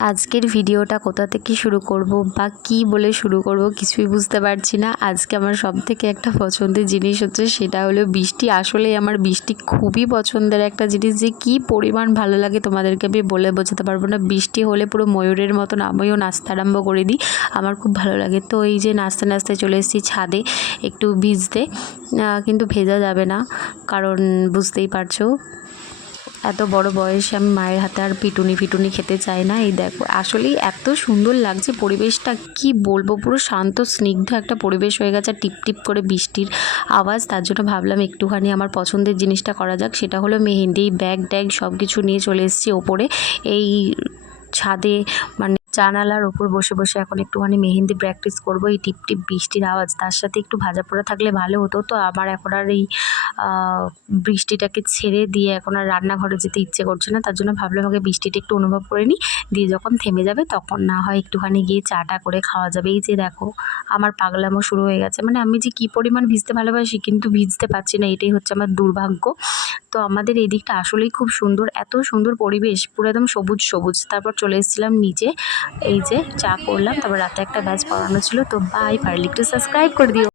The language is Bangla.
আজকের ভিডিওটা কোথা থেকে শুরু করব বা কি বলে শুরু করব কিছুই বুঝতে পারছি না। আজকে আমার সবথেকে একটা পছন্দের জিনিস হচ্ছে সেটা হলো বৃষ্টি। আসলেই আমার বৃষ্টি খুবই পছন্দের একটা জিনিস, যে কি পরিমাণ ভালো লাগে তোমাদেরকে আমি বলে বোঝাতে পারবো না। বৃষ্টি হলে পুরো ময়ূরের মতন আমিও নাচতে আরম্ভ করে দিই, আমার খুব ভালো লাগে। তো এই যে নাচতে নাচতে চলে এসেছি ছাদে একটু ভিজতে, কিন্তু ভেজা যাবে না, কারণ বুঝতেই পারছো এত বড় বয়সে আমি মায়ের হাতে আর পিটুনি খেতে চাই না। এই দেখো আসলেই এত সুন্দর লাগছে পরিবেশটা, কি বলবো, পুরো শান্ত স্নিগ্ধ একটা পরিবেশ হয়ে গেছে, টিপ টিপ করে বৃষ্টির আওয়াজ। তার জন্য ভাবলাম একটুখানি আমার পছন্দের জিনিসটা করা যাক, সেটা হলো মেহেন্দি। ব্যাগ ট্যাগ সব কিছু নিয়ে চলে এসেছি ওপরে এই ছাদে, মানে জানালার ওপর বসে বসে এখন একটুখানি মেহেন্দি প্র্যাকটিস করব। এই টিপ টিপ বৃষ্টির আওয়াজ, তার সাথে একটু ভাজা পোড়া থাকলে ভালো হতো। তো আমার এখন আর এই বৃষ্টিটাকে ছেড়ে দিয়ে এখন আর রান্নাঘরে যেতে ইচ্ছে করছে না, তার জন্য ভাবলাম আগে বৃষ্টিটা একটু অনুভব করে নিই, দিয়ে যখন থেমে যাবে তখন না হয় একটুখানি গিয়ে চাটা করে খাওয়া যাবে। এই যে দেখো আমার পাগলামো শুরু হয়ে গেছে, মানে আমি যে কী পরিমাণ ভিজতে ভালোবাসি কিন্তু ভিজতে পারছি না, এটাই হচ্ছে আমার দুর্ভাগ্য। তো আমাদের এই দিকটা আসলেই খুব সুন্দর, এত সুন্দর পরিবেশ, পুরো একদম সবুজ সবুজ। তারপর চলে এসেছিলাম নিচে, এই যে চা করলাম, তারপর রাতে একটা ব্যাচ পড়ানো ছিল। তো বাই, পারলে একটু সাবস্ক্রাইব করে দিও।